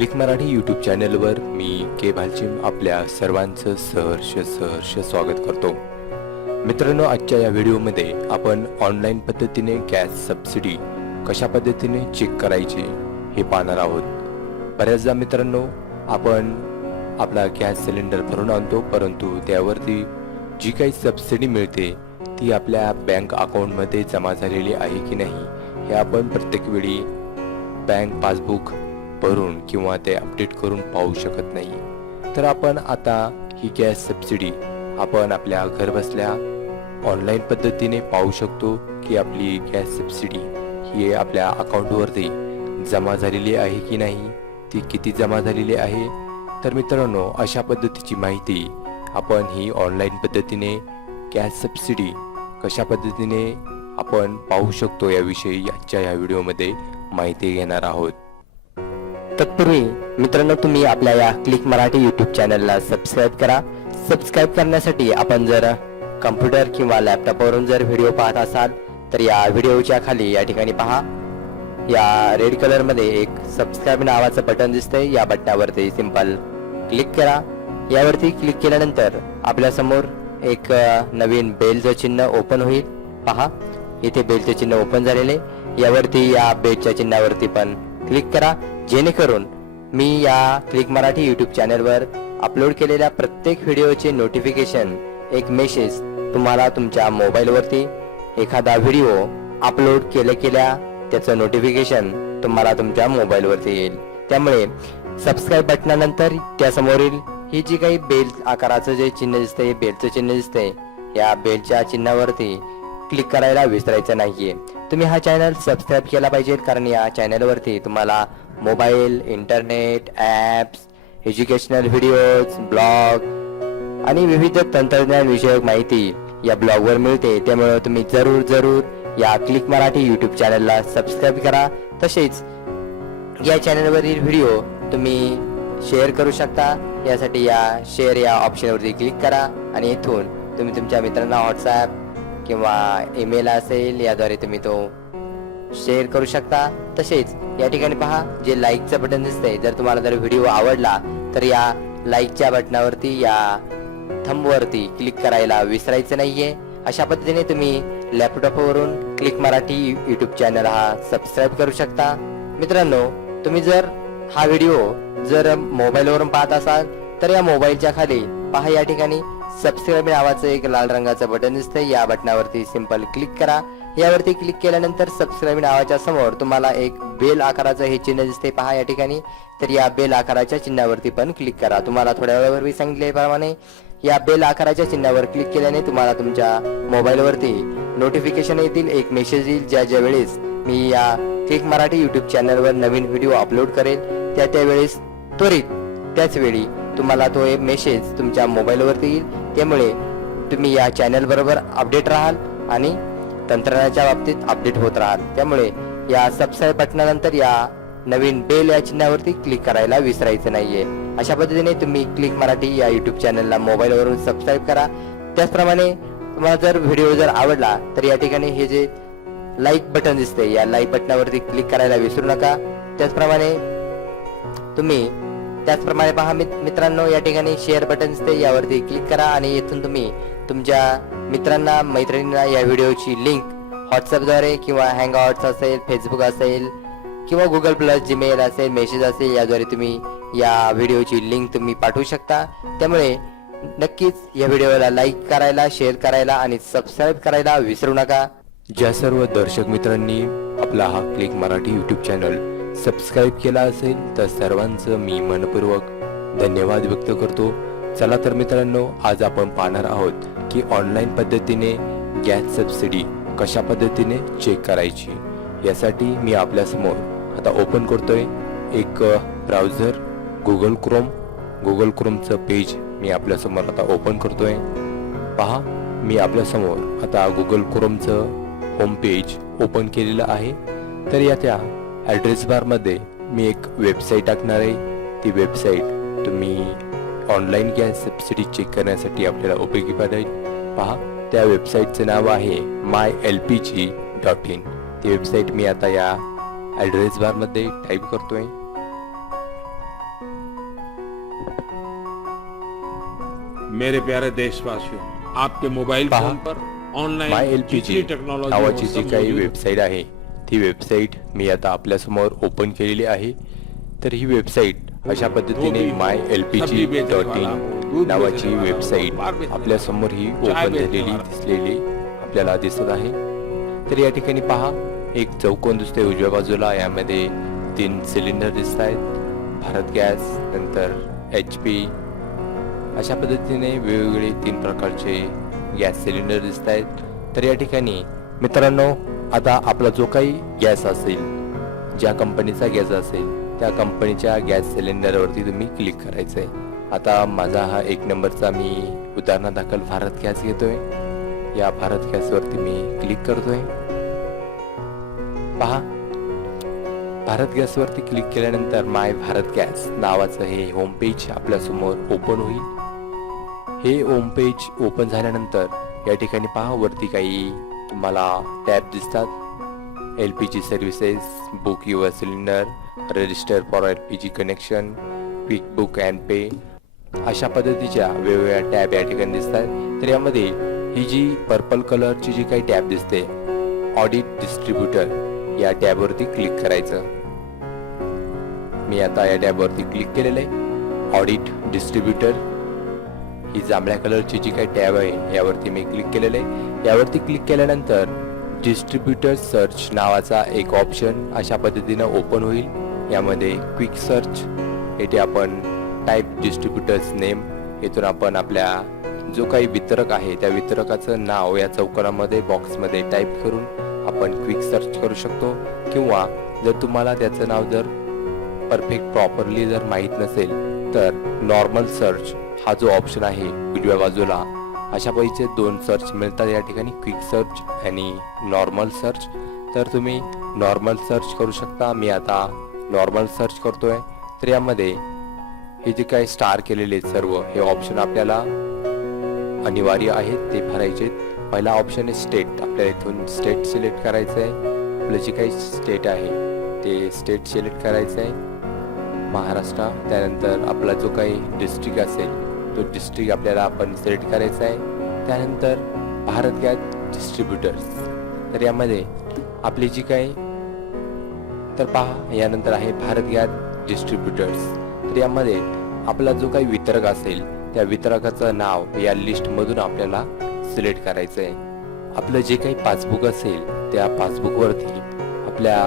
Click Marathi YouTube चॅनलवर मी के भालचिम आपल्या सर्वांचं सहर्ष सहर्ष स्वागत करतो. मित्रांनो आजच्या या व्हिडिओमध्ये आपण ऑनलाईन पद्धतीने गॅस सबसिडी कशा पद्धतीने चेक करायची हे पाहणार आहोत. बऱ्याचदा मित्रांनो आपण आपला गॅस सिलेंडर भरून आणतो परंतु त्यावरती जी काही सबसिडी मिळते ती आपल्या बँक अकाउंटमध्ये जमा झालेली आहे की नाही हे आपण प्रत्येक वेळी बँक पासबुक भरून किंवा ते अपडेट करून पाहू शकत नाही. तर आपण आता ही गॅस सबसिडी आपण आपल्या घरबसल्या ऑनलाईन पद्धतीने पाहू शकतो की आपली गॅस सबसिडी ही आपल्या अकाउंटवरती जमा झालेली आहे की नाही ती किती जमा झालेली आहे? तर मित्रांनो अशा पद्धतीची माहिती आपण ही ऑनलाईन पद्धतीने गॅस सबसिडी कशा पद्धतीने आपण पाहू शकतो याविषयी आजच्या या व्हिडिओमध्ये माहिती घेणार आहोत. तत्पूर्वी मित्रांनो तुम्ही आपल्या या क्लिक मराठी यूट्यूब चॅनलला सबस्क्राईब करा. सबस्क्राईब करण्यासाठी आपण जर कम्प्युटर किंवा लॅपटॉपवरून जर व्हिडिओ पाहत असाल तर या व्हिडिओच्या खाली या ठिकाणी पहा. या रेड कलरमध्ये एक सबस्क्राईब नावाचं बटन दिसतंय. या बटनावरती सिंपल क्लिक करा. यावरती क्लिक केल्यानंतर आपल्यासमोर एक नवीन बेलचं चिन्ह ओपन होईल. पहा इथे बेलचे चिन्ह ओपन झालेले यावरती या बेलच्या चिन्हावरती पण क्लिक करा. जेणेकरून मी या क्लिक मराठी यूट्यूब चॅनलवर अपलोड केलेल्या प्रत्येक व्हिडिओचे नोटिफिकेशन एक मेसेज तुम्हाला तुमच्या मोबाईलवरती एखादा व्हिडिओ अपलोड केले केल्या त्याचं नोटिफिकेशन तुम्हाला तुमच्या मोबाईलवरती येईल. त्यामुळे सबस्क्राईब बटनानंतर त्यासमोरील ही जी काही बेल आकाराचं जे चिन्ह दिसतंय बेलचं चिन्ह दिसतंय या बेलच्या चिन्हावरती क्लिक करायला विसरायचं नाहीये. तुम्ही हा चॅनल सबस्क्राईब केला पाहिजे कारण या चॅनलवरती तुम्हाला mobile internet apps educational videos blog आणि विविध तंत्रज्ञान विषयक माहिती या ब्लॉगवर मिळते. त्यामुळे तुम्ही जरूर जरूर या क्लिक मराठी यूट्यूब चॅनलला सबस्क्राईब करा. तसेच या चॅनलवरील व्हिडिओ तुम्ही शेअर करू शकता. यासाठी या शेअर या ऑप्शनवरती क्लिक करा. आणि इथून तुम्ही तुमच्या मित्रांना व्हॉट्सॲप किंवा ईमेल असेल याद्वारे तुम्ही तो शेअर करू शकता. तसेच या ठिकाणी पहा जे लाईकचं बटन दिसतंय जर तुम्हाला जर व्हिडिओ आवडला तर या लाईकच्या बटनावरती या थंबवरती क्लिक करायला विसरायचं नाहीये. अशा पद्धतीने तुम्ही लॅपटॉपवरून क्लिक मराठी यूट्यूब चॅनल हा सबस्क्राईब करू शकता. मित्रांनो तुम्ही जर हा व्हिडिओ जर मोबाईलवरून पाहत असाल तर या मोबाईलच्या खाली पहा या ठिकाणी सबस्क्राईब नावाचं एक लाल रंगाचं बटन दिसतंय. या बटनावरती सिंपल क्लिक करा. यावरती क्लिक केल्यानंतर सबस्क्राईब नावाच्या समोर तुम्हाला एक बेल आकाराचं हे चिन्ह दिसते पहा या ठिकाणी. तर या बेल आकाराच्या चिन्हावरती पण क्लिक करा. तुम्हाला थोड्या वेळावर सांगितल्याप्रमाणे या बेल आकाराच्या चिन्हावर क्लिक केल्याने तुम्हाला तुमच्या मोबाईलवरती नोटिफिकेशन येतील एक मेसेज येईल ज्या ज्या वेळेस मी या क्लिक मराठी युट्यूब चॅनलवर नवीन व्हिडिओ अपलोड करेल त्या त्यावेळेस त्वरित त्याच वेळी तुम्हाला तो एक मेसेज तुमच्या मोबाईलवरती येईल. त्यामुळे तुम्ही या चॅनलबरोबर अपडेट राहाल आणि तंत्रज्ञानाच्या बाबतीत अपडेट होत राहाल. त्यामुळे या सबस्क्राईब बटनानंतर या नवीन बेल या चिन्हावरती क्लिक करायला विसरायचं नाहीये. अशा पद्धतीने तुम्ही क्लिक मराठी या युट्यूब चॅनलला मोबाईलवरून सबस्क्राईब करा. त्याचप्रमाणे तुम्हाला जर व्हिडिओ जर आवडला तर या ठिकाणी हे जे लाईक बटन दिसते या लाईक बटनावरती क्लिक करायला विसरू नका. त्याचप्रमाणे तुम्ही त्याचप्रमाणे पहा मित्रांनो या ठिकाणी शेअर बटन ते यावरती क्लिक करा आणि येथून तुम्ही तुमच्या मित्रांना मैत्रिणींना या व्हिडिओची लिंक व्हॉट्सअपद्वारे किंवा हँगआउट्स असेल फेसबुक असेल किंवा गुगल प्लस जीमेल असेल मेसेज असेल याद्वारे तुम्ही या व्हिडिओची लिंक तुम्ही पाठवू शकता. त्यामुळे नक्कीच या व्हिडिओला लाईक करायला शेअर करायला आणि सबस्क्राईब करायला विसरू नका. ज्या सर्व दर्शक मित्रांनी आपला हा click Marathi YouTube channel subscribe केला असेल तर सर्वांचं मी मनपूर्वक धन्यवाद व्यक्त करतो. चला तर मित्रांनो आज आपण पाहणार आहोत की ऑनलाईन पद्धतीने गॅस सबसिडी कशा पद्धतीने चेक करायची? यासाठी मी आपल्यासमोर आता ओपन करतोय. एक ब्राउझर गुगल क्रोम गुगल क्रोमचं पेज मी आपल्यासमोर आता ओपन करतोय. पहा मी आपल्यासमोर आता गुगल क्रोमचं होम पेज ओपन केलेलं आहे. तर या त्या ॲड्रेस बारमध्ये मी एक वेबसाईट टाकणार आहे. ती वेबसाईट तुम्ही ऑनलाईन गॅस सबसिडी चेक करण्यासाठी आपल्याला उपयोगी पडेल. पहा त्या वेबसाईटचं नाव आहे my L P G dot in ती वेबसाईट मी आता या ॲड्रेस बारमध्ये टाईप करतोय. मेरे प्यारे देशवासियों आपके मोबाइल पहा, phone per my online L P G technology नावाची जी काही। वेबसाईट आहे. ती वेबसाईट मी आता आपल्यासमोर ओपन केलेली आहे. तर ही वेबसाईट अशा पद्धतीने my L P G dot in नावाची वेबसाईट आपल्यासमोर ही ओपन झालेली दिसलेली आपल्याला दिसत आहे. तर या ठिकाणी पहा एक चौकोन दिसतोय उजव्या बाजूला यामध्ये तीन सिलेंडर दिसत आहेत. भारत गॅस नंतर एच पी अशा पद्धतीने वेगवेगळे तीन प्रकारचे गॅस सिलेंडर दिसत आहेत. तर या ठिकाणी मित्रांनो आता आपला जो काही गॅस असेल ज्या कंपनीचा गॅस असेल त्या कंपनीच्या गॅस सिलेंडरवरती तुम्ही क्लिक करायचं आहे आता माझा हा एक नंबरचा मी उदाहरणादाखल भारत गॅस घेतोय. या भारत गॅसवरती मी क्लिक करतोय. पहा भारत गॅसवरती क्लिक केल्यानंतर माय भारत गॅस नावाचं हे होम पेज आपल्यासमोर ओपन होईल. हे होम पेज ओपन झाल्यानंतर या ठिकाणी पहा वरती काही मला टॅब दिसतात. L P G services book your cylinder register for L P G connection quick book and pay. अशा पद्धतीच्या वेगवेगळ्या टॅब या ठिकाणी दिसतात. तर यामध्ये ही जी पर्पल कलरची जी काही टॅब दिसते ऑडिट डिस्ट्रीब्युटर या टॅबवरती क्लिक करायचं. मी आता या टॅबवरती क्लिक केलेलं आहे. Audit distributor. ही जांभळ्या कलरची जी काही टॅब आहे यावरती मी क्लिक केलेलं आहे. यावरती क्लिक केल्यानंतर डिस्ट्रीब्युटर सर्च नावाचा एक ऑप्शन अशा पद्धतीनं ओपन होईल. यामध्ये क्विक सर्च येथे आपण टाईप डिस्ट्रीब्युटर्स नेम येथून आपण आपल्या जो काही वितरक आहे त्या वितरकाचं नाव या चौकोनामध्ये बॉक्समध्ये टाईप करून आपण क्विक सर्च करू शकतो. किंवा जर तुम्हाला त्याचं नाव जर परफेक्ट प्रॉपरली जर माहीत नसेल तर नॉर्मल सर्च हा जो ऑप्शन आहे उजव्या बाजूला अशा पैकीचे दोन सर्च मिळतात या ठिकाणी. क्विक सर्च आणि नॉर्मल सर्च तर तुम्ही नॉर्मल सर्च करू शकता. मी आता नॉर्मल सर्च करतोय. तर यामध्ये हे जे काही स्टार केलेले आहेत सर्व हे ऑप्शन आपल्याला अनिवार्य आहेत ते भरायचे पहिला ऑप्शन आहे स्टेट आपल्याला इथून स्टेट सिलेक्ट करायचं आहे आपलं जे काही स्टेट आहे ते स्टेट सिलेक्ट करायचं आहे महाराष्ट्र. त्यानंतर आपला जो काही डिस्ट्रिक्ट असेल तो डिस्ट्रिक्ट आपल्याला आपण सिलेक्ट करायचा आहे. त्यानंतर भारत गॅस डिस्ट्रीब्युटर्स. तर यामध्ये आपली जी काही तर पहा यानंतर आहे भारत गॅस डिस्ट्रीब्युटर्स. तर यामध्ये आपला जो काही वितरक असेल त्या वितरकाचं नाव या लिस्टमधून आपल्याला सिलेक्ट करायचं आहे आपलं जे काही पासबुक असेल त्या पासबुकवरती आपल्या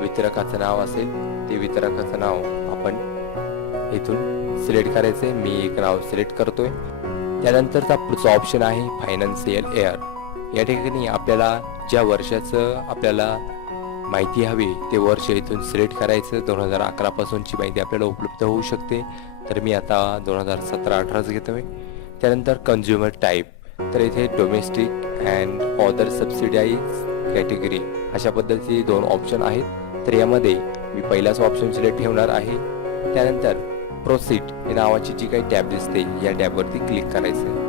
वितरकाचं नाव असेल ते वितरकाचं नाव आपण इथून सिलेक्ट करायचे मी एक नाव सिलेक्ट करतोय. त्यानंतरचा पुढचा ऑप्शन आहे फायनान्शियल एअर या ठिकाणी आपल्याला ज्या वर्षाचं आपल्याला माहिती हवी ते वर्ष इथून सिलेक्ट करायचं. दोन हजार अकरापासूनची माहिती आपल्याला उपलब्ध होऊ शकते. तर मी आता दोन हजार सतरा अठराच आहे त्यानंतर कन्झ्युमर टाईप तर इथे domestic and other subsidise category अशा पद्धतीचे दोन ऑप्शन आहेत. तर यामध्ये मी पहिलाच ऑप्शन सिलेक्ट ठेवणार आहे. त्यानंतर प्रोसिट या नावाची जी काही टॅब दिसते या टॅबवरती क्लिक करायचं.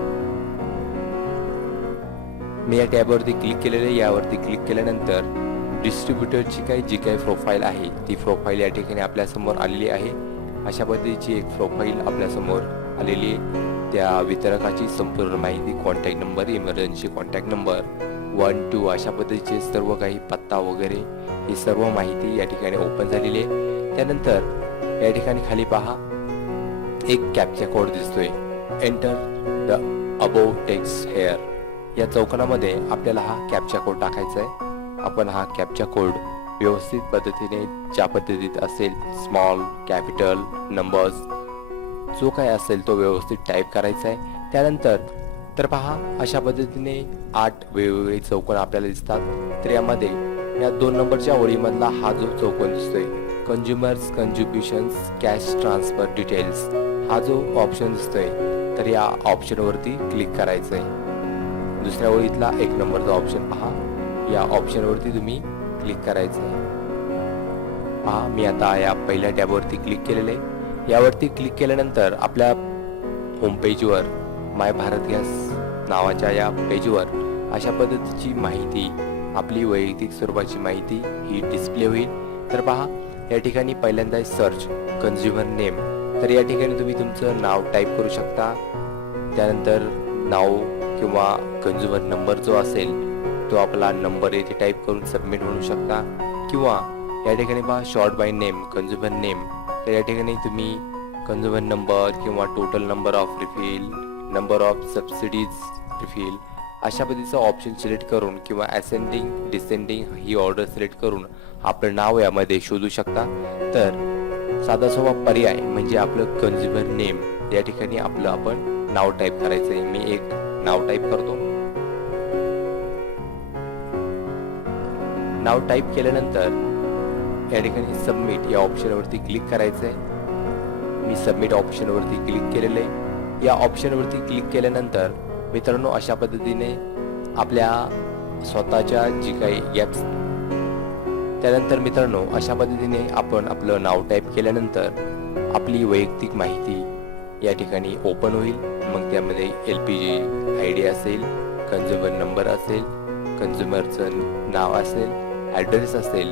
मी या टॅबवरती क्लिक केलेलं आहे यावरती क्लिक केल्यानंतर डिस्ट्रीब्युटरची काही जी काही प्रोफाईल आहे ती प्रोफाईल या ठिकाणी आपल्यासमोर आलेली आहे. अशा पद्धतीची एक प्रोफाईल आपल्यासमोर आलेली आहे. त्या वितरकाची संपूर्ण माहिती contact number emergency contact number one two अशा पद्धतीचे सर्व काही पत्ता वगैरे ही सर्व माहिती या ठिकाणी ओपन झालेली आहे. त्यानंतर या ठिकाणी खाली पहा. एक कॅपचा कोड दिसतोय. Enter the above text here या चौकोनामध्ये आपल्याला हा कॅपचा कोड टाकायचा आहे आपण हा कॅपचा कोड व्यवस्थित पद्धतीने ज्या पद्धतीत असेल स्मॉल कॅपिटल नंबर्स जो काय असेल तो व्यवस्थित टाईप करायचा आहे त्यानंतर तर पहा अशा पद्धतीने आठ वेगवेगळे चौकोन आपल्याला दिसतात. तर यामध्ये या दोन नंबरच्या ओळीमधला हा जो चौकोन दिसतोय कंज्युमर्स कन्झ्युबिशन्स कॅश ट्रान्सफर डिटेल्स हा जो ऑप्शन दिसतोय तर या ऑप्शनवरती क्लिक करायचं आहे दुसऱ्या ओळीतला एक नंबरचा ऑप्शन पहा. या ऑप्शनवरती तुम्ही क्लिक करायचं आहे पहा मी आता या पहिल्या टॅबवरती क्लिक केलेलं आहे यावरती क्लिक केल्यानंतर आपल्या होम पेजवर माय भारत गॅस नावाच्या या पेजवर अशा पद्धतीची माहिती आपली वैयक्तिक स्वरूपाची माहिती ही डिस्प्ले होईल. तर पहा या ठिकाणी पहिल्यांदा सर्च कन्झ्युमर नेम तर या ठिकाणी तुम्ही तुमचं नाव टाईप करू शकता. त्यानंतर नाव किंवा कन्झ्युमर नंबर जो असेल तो आपला नंबर येथे टाईप करून सबमिट म्हणू शकता. किंवा या ठिकाणी पहा sort by name consumer name तर या ठिकाणी तुम्ही कन्झ्युमर नंबर किंवा total number of refill number of subsidies refill अशा पद्धतीचं ऑप्शन सिलेक्ट करून किंवा असेंडिंग डिसेंडिंग ही ऑर्डर सिलेक्ट करून आपलं नाव यामध्ये शोधू शकता. तर साधा सोपा पर्याय म्हणजे आपलं कन्झ्युमर नेम. या ठिकाणी आपलं आपण नाव टाईप करायचं आहे मी एक नाव टाईप करतो. नाव टाईप केल्यानंतर या ठिकाणी सबमिट या ऑप्शनवरती क्लिक करायचं आहे मी सबमिट ऑप्शनवरती क्लिक केलेलं आहे या ऑप्शनवरती क्लिक केल्यानंतर मित्रांनो अशा पद्धतीने आपल्या स्वतःच्या जी काही ॲप्स त्यानंतर मित्रांनो अशा पद्धतीने आपण आपलं नाव टाईप केल्यानंतर आपली वैयक्तिक माहिती या ठिकाणी ओपन होईल. मग त्यामध्ये L P G I D असेल कन्झ्युमर नंबर असेल कन्झ्युमरचं नाव असेल ॲड्रेस असेल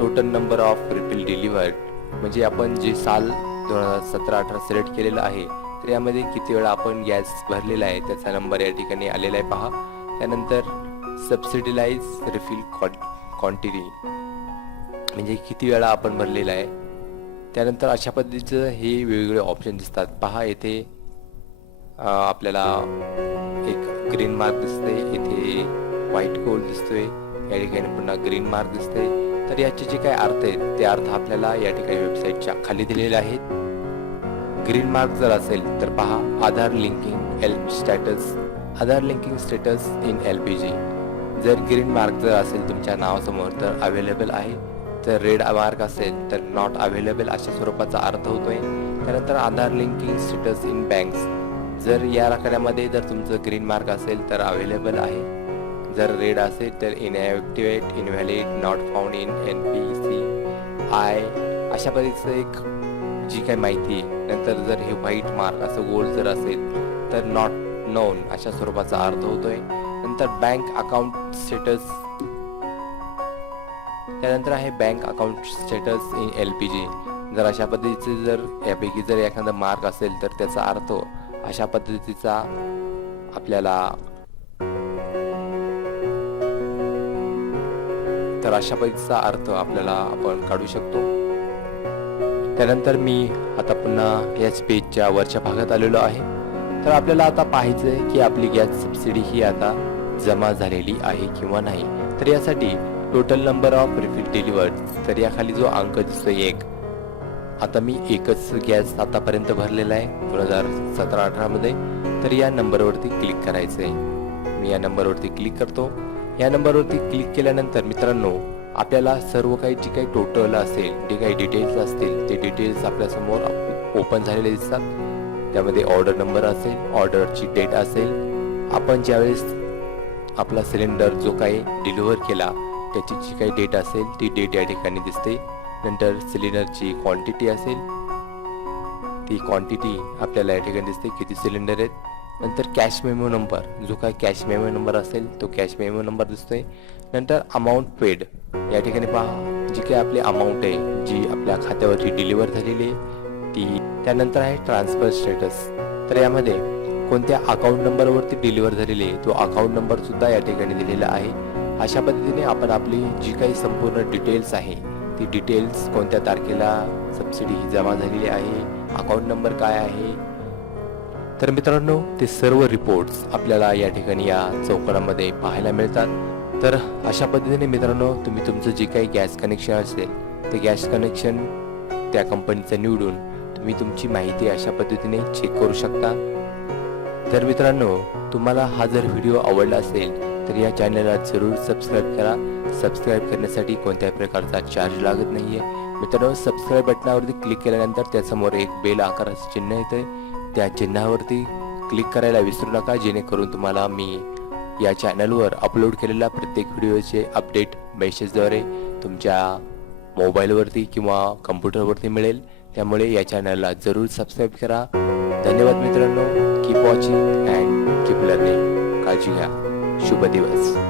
total number of refill delivered म्हणजे आपण जे साल दोन हजार सतरा अठरा सिलेक्ट केलेलं आहे तर यामध्ये किती वेळा आपण गॅस भरलेला आहे त्याचा नंबर या ठिकाणी आलेला आहे पहा. त्यानंतर सबसिडिलाइज रिफिल क्वांटिटी म्हणजे किती वेळा आपण भरलेला आहे. त्यानंतर अशा पद्धतीचं हे वेगवेगळे ऑप्शन दिसतात. पहा येथे आपल्याला एक ग्रीन मार्क दिसते इथे व्हाईट गोल्ड दिसतोय. या ठिकाणी पुन्हा ग्रीन मार्क दिसते तर याचे जे काही अर्थ आहेत ते अर्थ आपल्याला या ठिकाणी वेबसाईटच्या खाली दिलेले आहेत. ग्रीन मार्क जर असेल तर पहा Aadhaar linking L status Aadhaar linking status in L P G जर ग्रीन मार्क जर असेल तुमच्या नावासमोर तर अवेलेबल आहे. तर रेड मार्क असेल तर नॉट अवेलेबल अशा स्वरूपाचा अर्थ होतोय. त्यानंतर Aadhaar linking status in banks जर या रकड्यामध्ये जर तुमचं ग्रीन मार्क असेल तर अवेलेबल आहे. जर रेड असेल तर inactivate invalid not found in N P C I अशा पद्धतीचं एक जी काही माहिती आहे. नंतर जर हे व्हाईट मार्क असं गोल जर असेल तर नॉट नोन अशा स्वरूपाचा अर्थ होतोय. नंतर बँक अकाउंट स्टेटस त्यानंतर आहे bank account status in L P G जर अशा पद्धतीचे जर यापैकी जर एखादा मार्क असेल तर त्याचा अर्थ अशा पद्धतीचा आपल्याला तर अशा पद्धतीचा अर्थ आपल्याला आपण काढू शकतो. त्यानंतर मी आता पुन्हा याच पेजच्या वरच्या भागात आलेलो आहे. तर आपल्याला आता पाहायचं आहे की आपली गॅस सबसिडी ही आता जमा झालेली आहे किंवा नाही. तर यासाठी total number of refill delivered तर याखाली जो अंक दिसतो एक. आता मी एकच गॅस आतापर्यंत भरलेला आहे दोन हजार सतरा अठरामध्ये तर या नंबरवरती क्लिक करायचं आहे मी या नंबरवरती क्लिक करतो. या नंबरवरती क्लिक केल्यानंतर मित्रांनो आपल्याला सर्व काही जे काही टोटल असेल जे काही डिटेल्स असतील ते डिटेल्स आपल्यासमोर ओपन झालेले दिसतात. त्यामध्ये ऑर्डर नंबर असेल ऑर्डरची डेट असेल. आपण ज्यावेळेस आपला सिलेंडर जो काही डिलिव्हर केला त्याची जी काही डेट असेल ती डेट या ठिकाणी दिसते. नंतर सिलेंडरची क्वांटिटी असेल ती क्वांटिटी आपल्याला या ठिकाणी दिसते. किती सिलेंडर आहेत? नंतर कॅश मेमो नंबर जो काय कॅश मेमो नंबर असेल तो कॅश मेमो नंबर दिसतोय. नंतर अमाऊंट पेड या ठिकाणी पहा जी काही आपली अमाऊंट आहे जी आपल्या खात्यावरती डिलिव्हर झालेली आहे ती त्यानंतर आहे ट्रान्सफर स्टेटस तर यामध्ये कोणत्या अकाउंट नंबरवरती डिलिव्हर झालेली आहे तो अकाउंट नंबर सुद्धा या ठिकाणी दिलेला आहे. अशा पद्धतीने आपण आपली जी काही संपूर्ण डिटेल्स आहे ती डिटेल्स कोणत्या तारखेला सबसिडी ही जमा झालेली आहे अकाउंट नंबर काय आहे? तर मित्रांनो ते सर्व रिपोर्ट्स आपल्याला या ठिकाणी या चौकडामध्ये पाहायला मिळतात. तर अशा पद्धतीने मित्रांनो तुम्ही तुमचं जे काही गॅस कनेक्शन असेल ते गॅस कनेक्शन त्या कंपनीचं निवडून तुम्ही तुमची माहिती अशा पद्धतीने चेक करू शकता. तर मित्रांनो तुम्हाला हा जर व्हिडिओ आवडला असेल तर या चॅनलला जरूर सबस्क्राईब करा. सबस्क्राईब करण्यासाठी कोणत्याही प्रकारचा चार्ज लागत नाही आहे मित्रांनो सबस्क्राईब बटनावरती क्लिक केल्यानंतर त्यासमोर एक बेल आकाराचं चिन्ह येते त्या चिन्हावरती क्लिक करायला विसरू नका. जेणेकरून तुम्हाला मी या चॅनलवर अपलोड केलेल्या प्रत्येक व्हिडिओचे अपडेट मेसेजद्वारे तुमच्या मोबाईलवरती किंवा कम्प्युटरवरती मिळेल. त्यामुळे या चॅनलला जरूर सबस्क्राईब करा. धन्यवाद मित्रांनो. Keep watching and keep learning काळजी घ्या. शुभ दिवस.